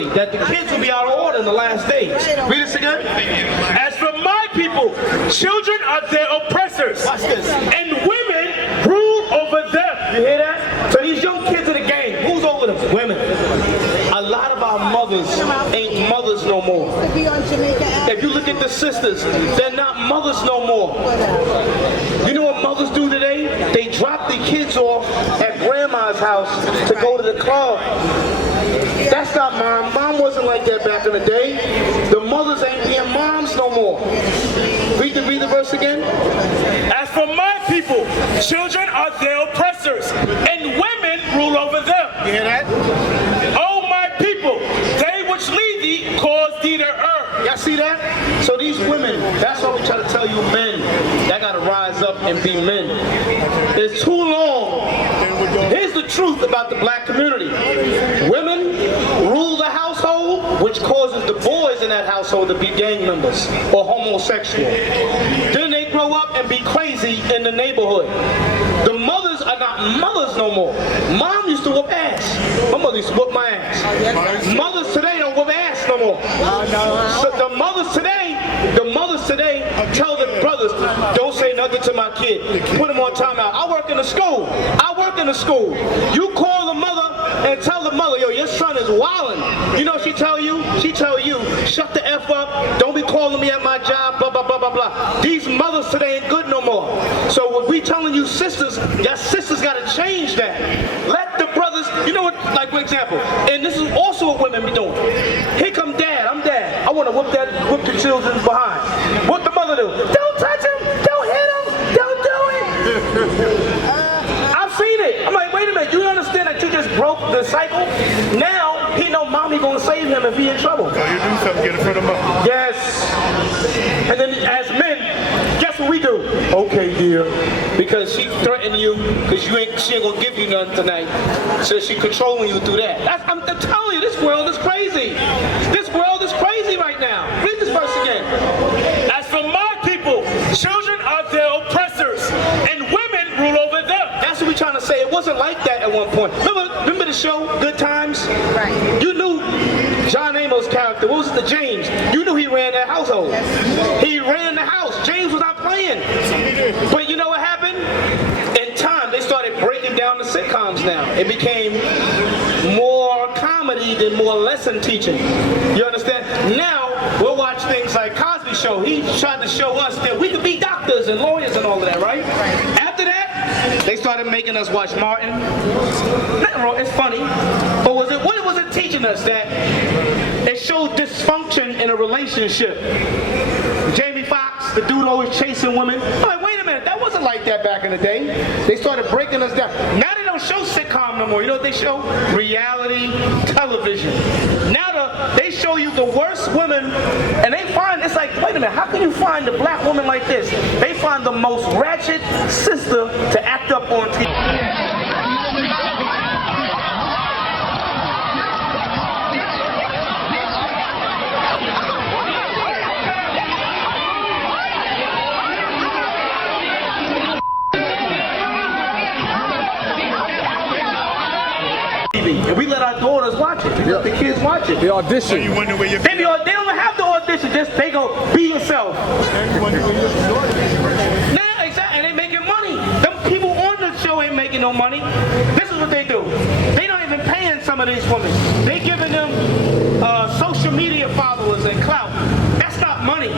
that the kids will be out of order in the last days. Read this again. As for my people, children are their oppressors. Watch this. And women rule over them. You hear that? So these young kids in the game, who's over them? Women. A lot of our mothers ain't mothers no more. If you look at the sisters, they're not mothers no more. You know what mothers do today? They drop the kids off at grandma's house to go to the club. That's not mom. Mom wasn't like that back in the day. The mothers ain't being moms no more. Read the verse again. As for my people, children are their oppressors, and women rule over them. You hear that? O my people, they which lead thee cause thee to err. Y'all see that? So these women, that's why we try to tell you men, y'all gotta rise up and be men. It's too long. Here's the truth about the black community. Women rule the household, which causes the boys in that household to be gang members or homosexual. Then they grow up and be crazy in the neighborhood. The mothers are not mothers no more. Mom used to whoop ass. My mother used to whoop my ass. Mothers today don't whoop ass no more. So the mothers today tell the brothers, don't say nothing to my kid. Put him on timeout. I work in a school. You call the mother and tell the mother, yo, your son is wildin'. You know what she tell you? She tell you, shut the F up. Don't be calling me at my job, blah, blah, blah, blah, blah. These mothers today ain't good no more. So what we telling you sisters, your sisters gotta change that. Let the brothers, you know what, like for example, and this is also what women be doing. Here come dad, I'm dad. I wanna whoop the children behind. What the mother do? Don't touch him, don't hit him, don't do it. I've seen it. I'm like, wait a minute, you understand that you just broke the cycle? Now, he know mommy gonna save him if he in trouble. So you do something, get in front of mom. Yes. And then as men, guess what we do? Okay, dear. Because she threatened you, because she ain't gonna give you nothing tonight. So she controlling you through that. I'm telling you, this world is crazy. This world is crazy right now. Read this verse again. As for my people, children are their oppressors, and women rule over them. That's what we're trying to say. It wasn't like that at one point. Remember the show, Good Times? Right. You knew John Amos' character, what was it, the James? You knew he ran that household. He ran the house. James was not playing. But you know what happened? In time, they started breaking down the sitcoms now. It became more comedy than more lesson teaching. You understand? Now, we'll watch things like Cosby Show. He tried to show us that we could be doctors and lawyers and all of that, right? After that, they started making us watch Martin. Nothing wrong, it's funny. But what was it teaching us? That it showed dysfunction in a relationship. Jamie Foxx, the dude always chasing women. I'm like, wait a minute, that wasn't like that back in the day. They started breaking us down. Now they don't show sitcom no more. You know what they show? Reality television. Now they show you the worst women, and they find, it's like, wait a minute, how can you find a black woman like this? They find the most ratchet sister to act up on TV. And we let our daughters watch it. We let the kids watch it. They audition. So you wonder where you're They don't have to audition. Just they go be yourself. Now, exactly, and they making money. Them people on the show ain't making no money. This is what they do. They not even paying some of these women. They giving them social media followers and clout. That's not money.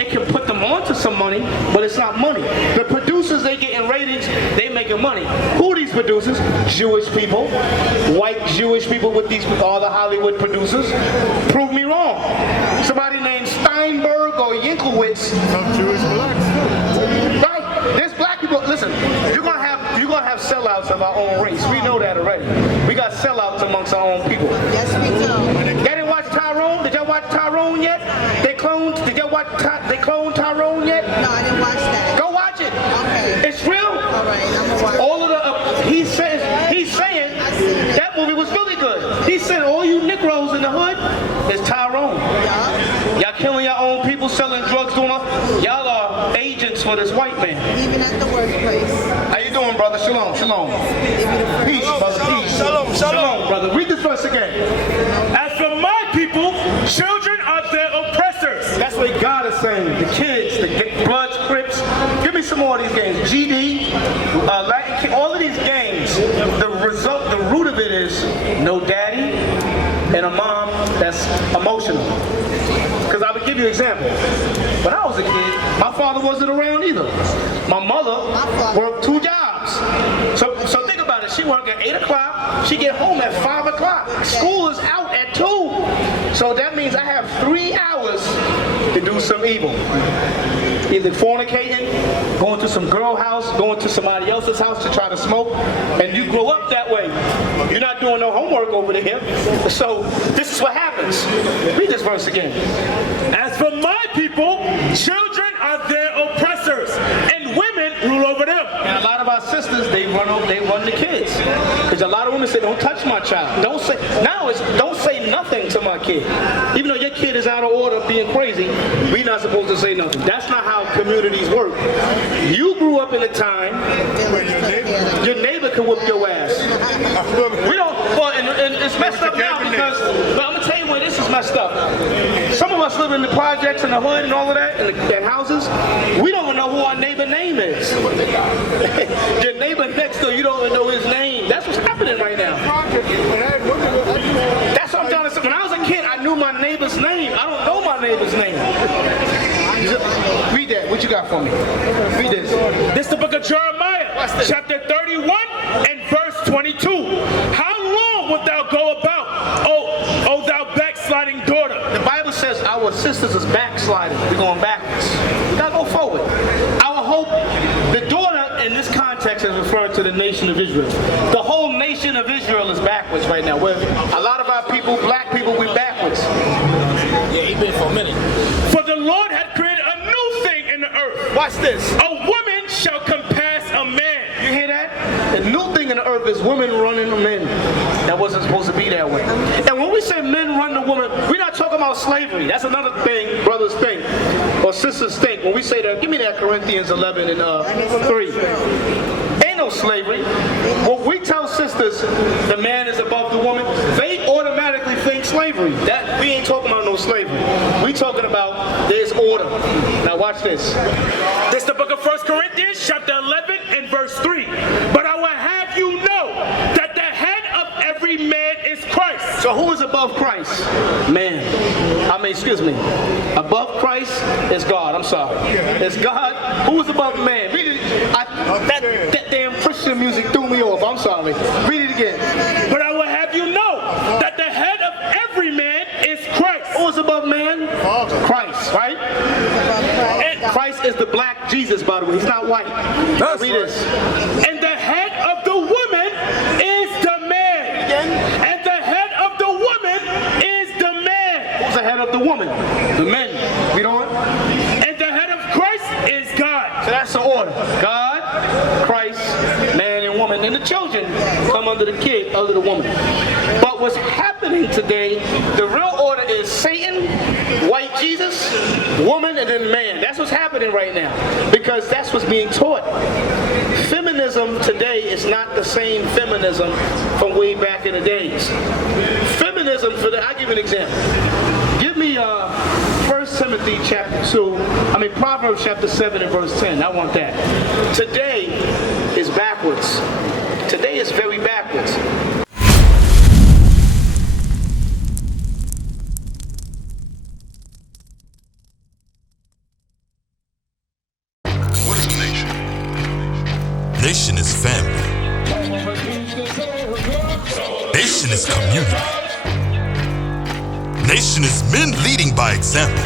It can put them onto some money, but it's not money. The producers, they getting ratings, they making money. Who are these producers? Jewish people, white Jewish people with all the Hollywood producers. Prove me wrong. Somebody named Steinberg or Yinkowitz. some Jewish blacks. Right? There's black people. Listen, you're gonna have sellouts of our own race. We know that already. We got sellouts amongst our own people. Yes, we do. Y'all didn't watch Tyrone? Did y'all watch Tyrone yet? Did y'all watch they cloned Tyrone yet? No, I didn't watch that. Go watch it. Okay. It's real. All right, I'm gonna watch. All of the he's saying that movie was really good. He said all you Negroes in the hood is Tyrone. Yeah. Y'all killing your own people, selling drugs, doing all. Y'all are agents for this white man. Even at the workplace. How you doing, brother? Shalom, shalom. Peace, brother. Peace. Shalom, shalom. Shalom, brother. Read this verse again. As for Children are their oppressors. That's what God is saying. The kids, the Bloods, Crips. Give me some more of these games. GD, Latin, all of these games. The root of it is no daddy and a mom that's emotional. Because I would give you an example. When I was a kid, my father wasn't around either. My mother worked 2 jobs. So think about it. She worked at 8 o'clock. She get home at 5 o'clock. School is out at 2. So that means I have 3 hours to do some evil. Either fornicating, going to some girl house, going to somebody else's house to try to smoke, and you grow up that way. You're not doing no homework over there. So this is what happens. Read this verse again. As for my people, children are their oppressors, and women rule over them. And a lot of our sisters, they run the kids. Because a lot of women say, don't touch my child. Don't say nothing to my kid. Even though your kid is out of order being crazy, we're not supposed to say nothing. That's not how communities work. You grew up in a time your neighbor can whoop your ass. We don't, well, and it's messed up now because, but I'm going to tell you why this is messed up. Some of us live in the projects in the hood and all of that, and houses. We don't even know who our neighbor name is. Your neighbor next door, you don't even know his name. That's what's happening right now. That's what I'm trying to say. When I was a kid, I knew my neighbor's name. I don't know my neighbor's name. Read that. What you got for me? Read this. This is the book of Jeremiah, chapter 31 and verse 22. How long wilt thou go about, O thou backsliding daughter? The Bible says our sisters is backsliding. We're going backwards. We gotta go forward. Our hope, the daughter in this context is referring to the nation of Israel. The whole nation of Israel is backwards right now. Where a lot of our people, black people, we're backwards. Yeah, he been for a minute. For the Lord had created a new thing in the earth. Watch this. A woman shall compass a man. You hear that? The new thing in the earth is women running the men. That wasn't supposed to be that way. And when we say men run the woman, we're not talking about slavery. That's another thing brothers think or sisters think. When we say that, give me that Corinthians 11 and 3. Ain't no slavery. When we tell sisters the man is above the woman, they automatically think slavery. That we ain't talking about no slavery. We talking about there's order. Now watch this. This is the book of 1 Corinthians, chapter 11 and verse 3. But I will have you know that the head of every man is Christ. So who is above Christ? Man. Excuse me. Above Christ is God. I'm sorry. It's God. Who is above man? Read it. That damn Christian music threw me off. I'm sorry. Read it again. But I will have you know that the head of every man is Christ. Who is above man? Christ, right? And Christ is the black Jesus, by the way. He's not white. Read this. And the head of the woman is the man. Again. And the head of the woman is the man. Who's the head of the woman? The men. Read on. And the head of Christ is God. So that's the order. God, Christ, man and woman. And the children come under the kid, under the woman. But what's happening today, the real order is Satan, white Jesus, woman, and then man. That's what's happening right now. Because that's what's being taught. Feminism today is not the same feminism from way back in the days. Feminism, I'll give you an example. Give me 1 Timothy chapter 2, Proverbs chapter 7 and verse 10. I want that. Today is backwards. Today is very backwards. What is a nation? Nation is family. Nation is community. Nation is men leading by example.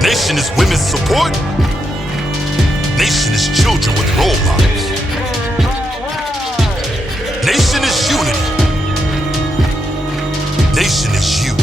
Nation is women's support. Nation is children with role models. Nation is unity. Nation is you.